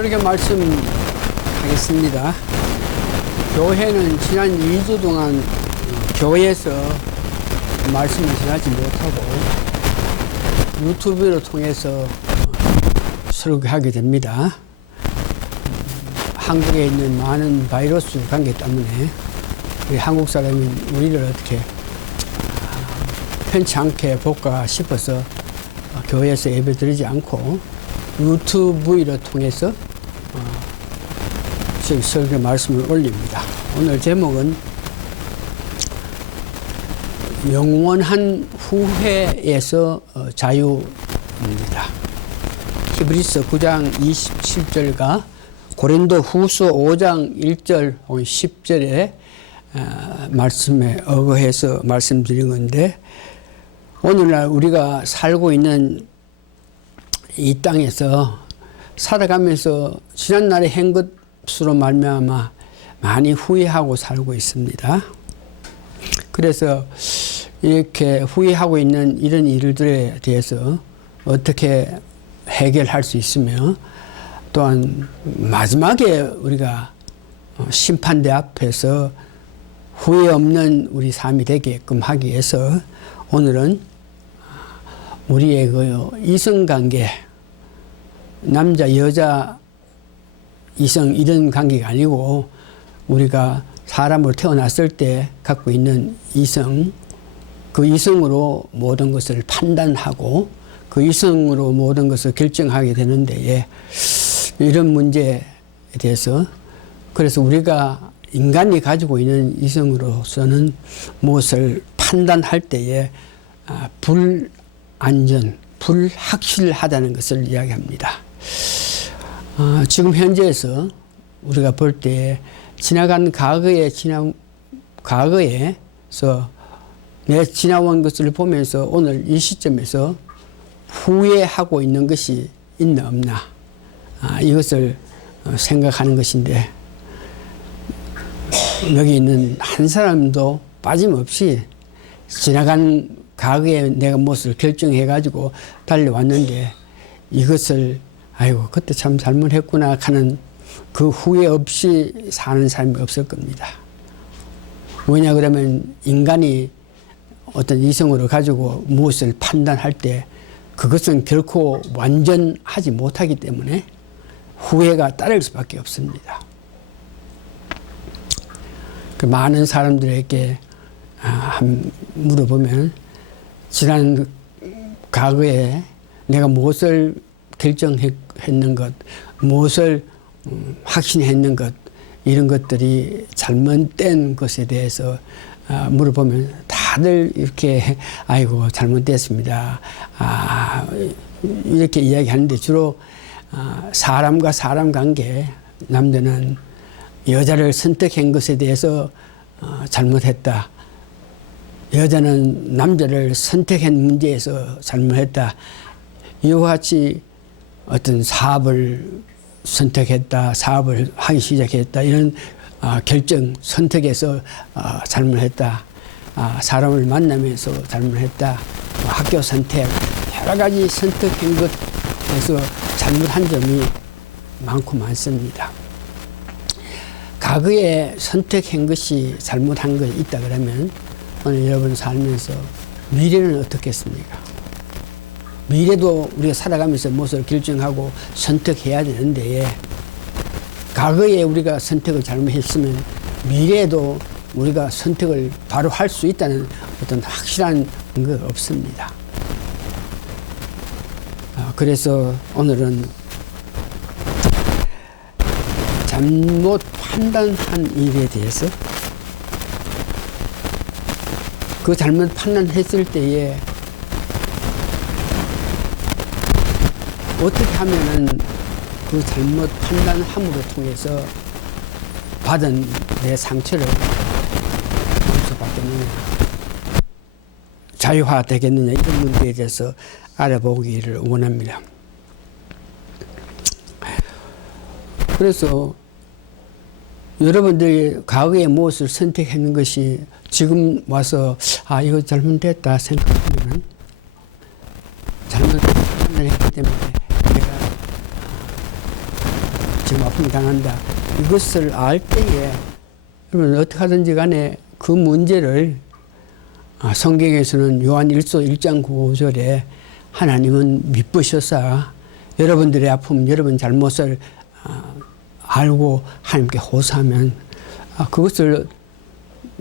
설교 말씀하겠습니다. 교회는 지난 2주 동안 교회에서 말씀을 전하지 못하고 유튜브를 통해서 설교하게 됩니다. 한국에 있는 많은 바이러스 관계 때문에 우리 한국 사람이 우리를 어떻게 편치 않게 볼까 싶어서 교회에서 예배 드리지 않고 유튜브를 통해서 설교 말씀을 올립니다. 오늘 제목은 영원한 후회에서 자유입니다. 히브리서 9장 27절과 고린도 후서 5장 1절 10절의 말씀에 의거해서 말씀드린 건데, 오늘날 우리가 살고 있는 이 땅에서 살아가면서 지난날에 한 것으로 말미암아 많이 후회하고 살고 있습니다. 그래서 이렇게 후회하고 있는 이런 일들에 대해서 어떻게 해결할 수 있으며, 또한 마지막에 우리가 심판대 앞에서 후회 없는 우리 삶이 되게끔 하기 위해서 오늘은 우리의 그 이성관계, 남자, 여자, 이성 이런 관계가 아니고 우리가 사람으로 태어났을 때 갖고 있는 이성, 그 이성으로 모든 것을 판단하고 그 이성으로 모든 것을 결정하게 되는 데에 이런 문제에 대해서, 그래서 우리가 인간이 가지고 있는 이성으로서는 무엇을 판단할 때에 불안전, 불확실하다는 것을 이야기합니다. 지금 현재에서 우리가 볼 때 지나간 과거에서 내 지나온 것을 보면서 오늘 이 시점에서 후회하고 있는 것이 있나 없나, 이것을 생각하는 것인데, 여기 있는 한 사람도 빠짐없이 지나간 과거에 내가 무엇을 결정해 가지고 달려왔는데 이것을 아이고 그때 참 잘못했구나 하는 그 후회 없이 사는 사람이 없을 겁니다. 왜냐 그러면 인간이 어떤 이성으로 가지고 무엇을 판단할 때 그것은 결코 완전하지 못하기 때문에 후회가 따를 수밖에 없습니다. 그 많은 사람들에게 물어보면 지난 과거에 내가 무엇을 결정했는 것, 무엇을 확신했는 것, 이런 것들이 잘못된 것에 대해서 물어보면 다들 이렇게 아이고 잘못됐습니다, 이렇게 이야기하는데, 주로 사람과 사람 관계, 남자는 여자를 선택한 것에 대해서 잘못했다, 여자는 남자를 선택한 문제에서 잘못했다, 이와 같이 어떤 사업을 선택했다, 사업을 하기 시작했다, 이런 결정, 선택에서 잘못했다, 사람을 만나면서 잘못했다, 학교 선택, 여러 가지 선택한 것에서 잘못한 점이 많고 많습니다. 과거에 선택한 것이 잘못한 것이 있다 그러면 오늘 여러분 살면서 미래는 어떻겠습니까? 미래도 우리가 살아가면서 무엇을 결정하고 선택해야 되는데, 과거에 우리가 선택을 잘못했으면 미래에도 우리가 선택을 바로 할 수 있다는 어떤 확실한 거 없습니다. 그래서 오늘은 잘못 판단한 일에 대해서, 그 잘못 판단했을 때에 어떻게 하면은 그 잘못 판단함으로 통해서 받은 내 상처를 용서받겠느냐, 자유화 되겠느냐, 이런 문제에 대해서 알아보기를 원합니다. 그래서 여러분들이 과거에 무엇을 선택했는 것이 지금 와서 이거 잘못됐다 생각하면 잘못 판단했기 때문에 내가 지금 아픔을 당한다. 이것을 알 때에 여러분 어떻게 하든지 간에 그 문제를 성경에서는 요한 1서 1장 9절에 하나님은 미쁘셔서 여러분들의 아픔, 여러분 잘못을 알고 하나님께 호소하면 그것을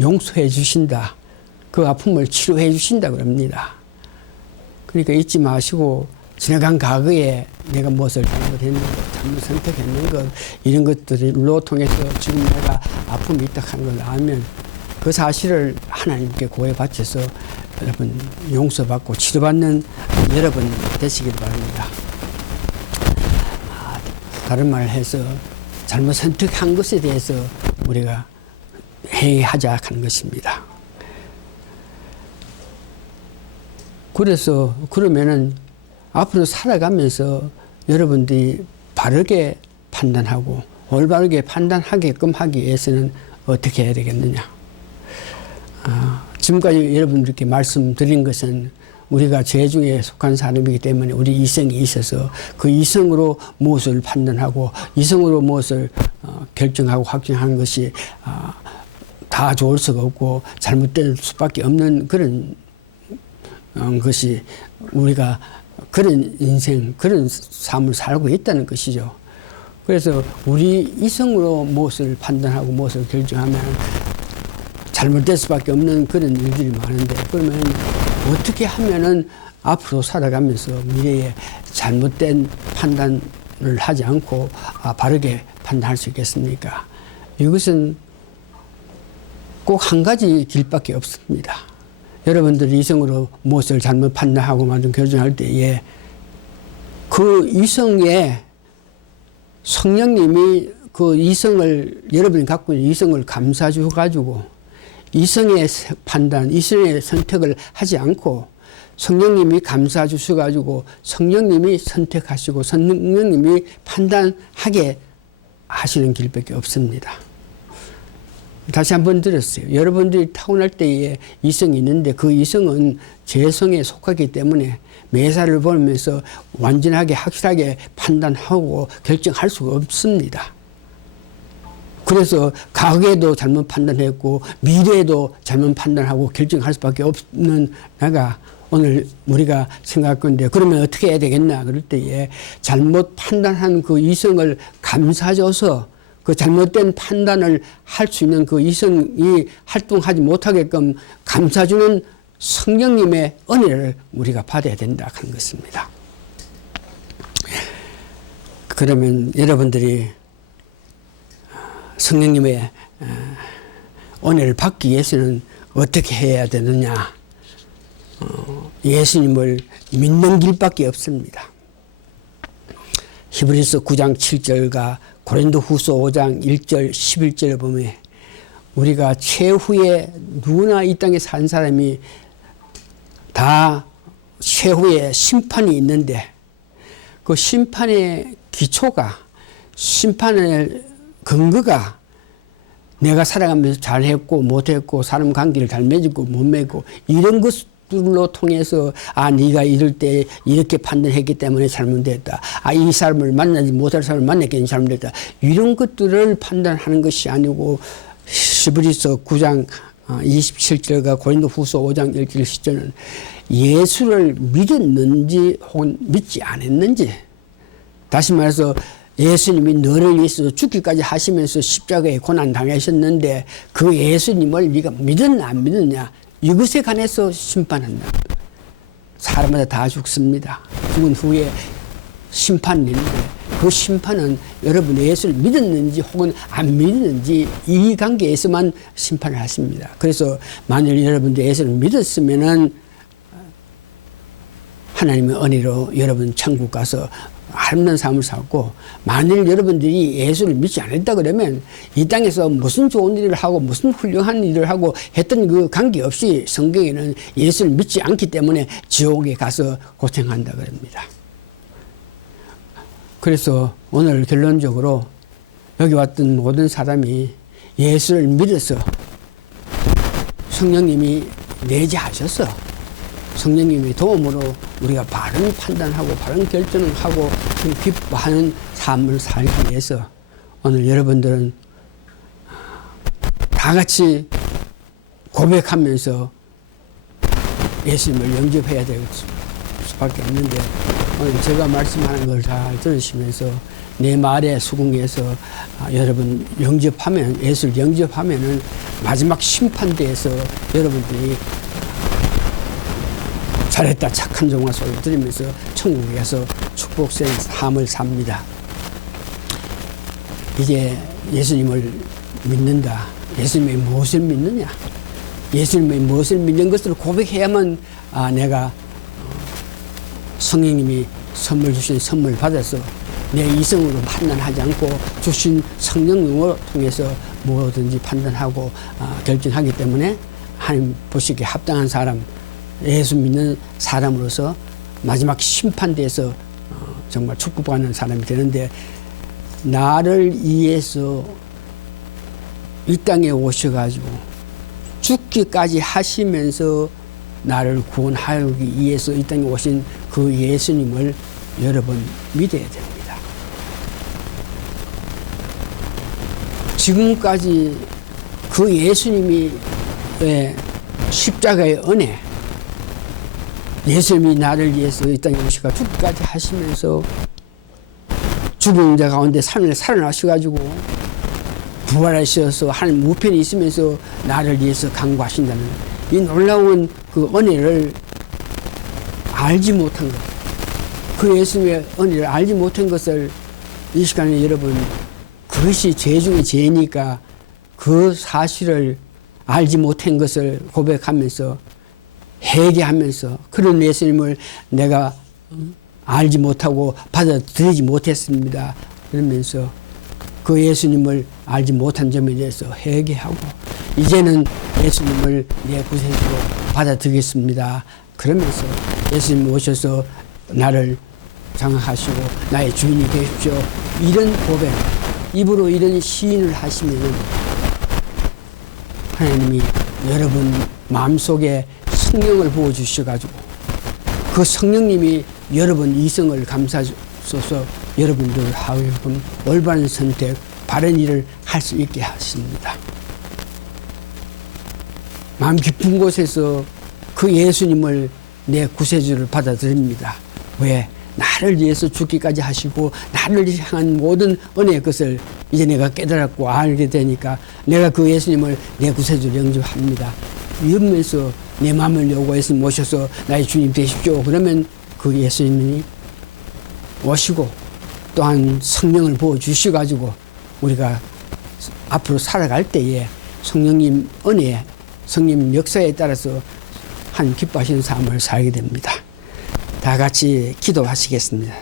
용서해 주신다. 그 아픔을 치료해 주신다 그럽니다. 그러니까 잊지 마시고 지나간 과거에 내가 무엇을 잘못했는 것, 잘못 선택했는 것 이런 것들로 통해서 지금 내가 아픔이 있다 하는 걸 알면 그 사실을 하나님께 고해 바쳐서 여러분 용서받고 치료받는 여러분 되시길 바랍니다. 다른 말을 해서 잘못 선택한 것에 대해서 우리가 회개하자 하는 것입니다. 그래서 그러면은 앞으로 살아가면서 여러분들이 바르게 판단하고 올바르게 판단하게끔 하기 위해서는 어떻게 해야 되겠느냐. 지금까지 여러분들께 말씀드린 것은 우리가 죄중에 속한 사람이기 때문에 우리 이성이 있어서 그 이성으로 무엇을 판단하고 이성으로 무엇을 결정하고 확정하는 것이 다 좋을 수가 없고 잘못될 수밖에 없는 그런 것이 우리가 그런 인생, 그런 삶을 살고 있다는 것이죠. 그래서 우리 이성으로 무엇을 판단하고 무엇을 결정하면 잘못될 수밖에 없는 그런 일들이 많은데 그러면 어떻게 하면은 앞으로 살아가면서 미래에 잘못된 판단을 하지 않고 바르게 판단할 수 있겠습니까? 이것은 꼭 한 가지 길밖에 없습니다. 여러분들이 이성으로 무엇을 잘못 판단하고 만든 결정할 때에 그 이성에 성령님이 그 이성을 여러분이 갖고 있는 이성을 감싸 주가지고 이성의 판단, 이성의 선택을 하지 않고 성령님이 감싸 주셔가지고 성령님이 선택하시고 성령님이 판단하게 하시는 길밖에 없습니다. 다시 한번 들었어요. 여러분들이 타고날 때에 이성이 있는데 그 이성은 죄성에 속하기 때문에 매사를 보면서 완전하게 확실하게 판단하고 결정할 수가 없습니다. 그래서 과거에도 잘못 판단했고 미래에도 잘못 판단하고 결정할 수밖에 없는 나가 오늘 우리가 생각하건데 그러면 어떻게 해야 되겠나 그럴 때에 잘못 판단한 그 이성을 감싸줘서 그 잘못된 판단을 할 수 있는 그 이성이 활동하지 못하게끔 감싸주는 성령님의 은혜를 우리가 받아야 된다 하는 것입니다. 그러면 여러분들이 성령님의 은혜를 받기 위해서는 어떻게 해야 되느냐. 예수님을 믿는 길밖에 없습니다. 히브리서 9장 7절과 고린도후서 5장 1절 11절을 보면 우리가 최후에 누구나 이 땅에 산 사람이 다 최후에 심판이 있는데 그 심판의 기초가 심판의 근거가 내가 살아가면서 잘했고 못했고 사람 관계를 잘 맺고 못 맺고 이런 것들로 통해서 네가 이럴 때 이렇게 판단했기 때문에 잘못됐다. 이 사람을 만나지 못할 사람을 만났기 때문에 잘못됐다. 이런 것들을 판단하는 것이 아니고 히브리서 9장 27절과 고린도후서 5장 1절 10절은 예수를 믿었는지 혹은 믿지 않았는지 다시 말해서 예수님이 너를 위해서 죽기까지 하시면서 십자가에 고난 당하셨는데 그 예수님을 네가 믿었나 안 믿었냐 이것에 관해서 심판한다. 사람마다 다 죽습니다. 죽은 후에 심판이 있는데 그 심판은 여러분 예수를 믿었는지 혹은 안 믿었는지 이 관계에서만 심판을 하십니다. 그래서 만일 여러분들 예수를 믿었으면은 하나님의 은혜로 여러분 천국 가서 아름다운 삶을 살고 만일 여러분들이 예수를 믿지 않았다 그러면 이 땅에서 무슨 좋은 일을 하고 무슨 훌륭한 일을 하고 했던 그 관계없이 성경에는 예수를 믿지 않기 때문에 지옥에 가서 고생한다 그럽니다. 그래서 오늘 결론적으로 여기 왔던 모든 사람이 예수를 믿어서 성령님이 내재하셔서 성령님의 도움으로 우리가 바른 판단하고 바른 결정을 하고 하나님 기뻐하는 삶을 살기 위해서 오늘 여러분들은 다 같이 고백하면서 예수님을 영접해야 될 수밖에 없는데, 오늘 제가 말씀하는 걸 잘 들으시면서 내 말에 수긍해서 여러분 영접하면, 예수를 영접하면은 마지막 심판대에서 여러분들이 잘했다 착한 종아 소리를 들으면서 천국에 가서 축복된 삶을 삽니다. 이제 예수님을 믿는다. 예수님의 무엇을 믿느냐? 예수님의 무엇을 믿는 것을 고백해야만 내가 성령님이 선물 주신 선물 받아서 내 이성으로 판단하지 않고 주신 성령님을 통해서 뭐든지 판단하고 결정하기 때문에 하나님 보시기에 합당한 사람, 예수 믿는 사람으로서 마지막 심판대에서 정말 축복받는 사람이 되는데, 나를 위해서 이 땅에 오셔가지고 죽기까지 하시면서 나를 구원하기 위해서 이 땅에 오신 그 예수님을 여러분 믿어야 됩니다. 지금까지 그 예수님이 십자가의 은혜, 예수님이 나를 위해서 이 땅에 오시가 죽기까지 하시면서 죽은 자 가운데 살아나셔가지고 부활하셔서 하나님 우편에 있으면서 나를 위해서 강구하신다는 이 놀라운 그 은혜를 알지 못한 것, 그 예수님의 은혜를 알지 못한 것을 이 시간에 여러분, 그것이 죄 중에 죄니까 그 사실을 알지 못한 것을 고백하면서 회개하면서, 그런 예수님을 내가 알지 못하고 받아들이지 못했습니다. 그러면서 그 예수님을 알지 못한 점에 대해서 회개하고, 이제는 예수님을 내 구세주로 받아들이겠습니다. 그러면서 예수님 오셔서 나를 장악하시고 나의 주인이 되십시오. 이런 고백, 입으로 이런 시인을 하시면 하나님이 여러분 마음속에 성령을 부어주셔가지고 그 성령님이 여러분 이성을 감싸셔서 여러분들 하여금 올바른 선택, 바른 일을 할 수 있게 하십니다. 마음 깊은 곳에서 그 예수님을 내 구세주를 받아들입니다. 왜? 나를 위해서 죽기까지 하시고 나를 향한 모든 은혜의 것을 이제 내가 깨달았고 알게 되니까 내가 그 예수님을 내 구세주로 영접합니다. 이러면서 내 마음을 열고 예수님 오셔서 나의 주님 되십시오. 그러면 그 예수님이 오시고 또한 성령을 부어주셔가지고 우리가 앞으로 살아갈 때에 성령님 은혜에, 성령 역사에 따라서 한 기뻐하시는 삶을 살게 됩니다. 다 같이 기도하시겠습니다.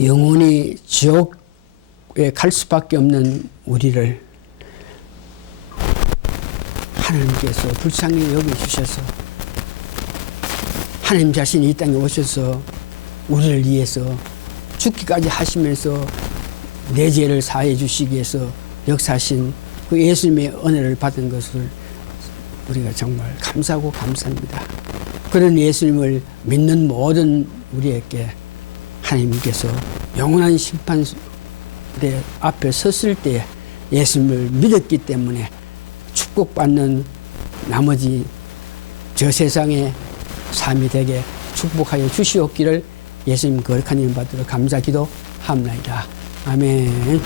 영원히 지옥에 갈 수밖에 없는 우리를 하나님께서 불쌍히 여겨주셔서 하나님 자신이 이 땅에 오셔서 우리를 위해서 죽기까지 하시면서 내 죄를 사해 주시기 위해서 역사하신 그 예수님의 은혜를 받은 것을 우리가 정말 감사하고 감사합니다. 그런 예수님을 믿는 모든 우리에게 하나님께서 영원한 심판대 앞에 섰을 때 예수님을 믿었기 때문에 축복받는 나머지 저 세상의 삶이 되게 축복하여 주시옵기를 예수님 거룩한 이름 받들어 감사 기도합니다. 아멘.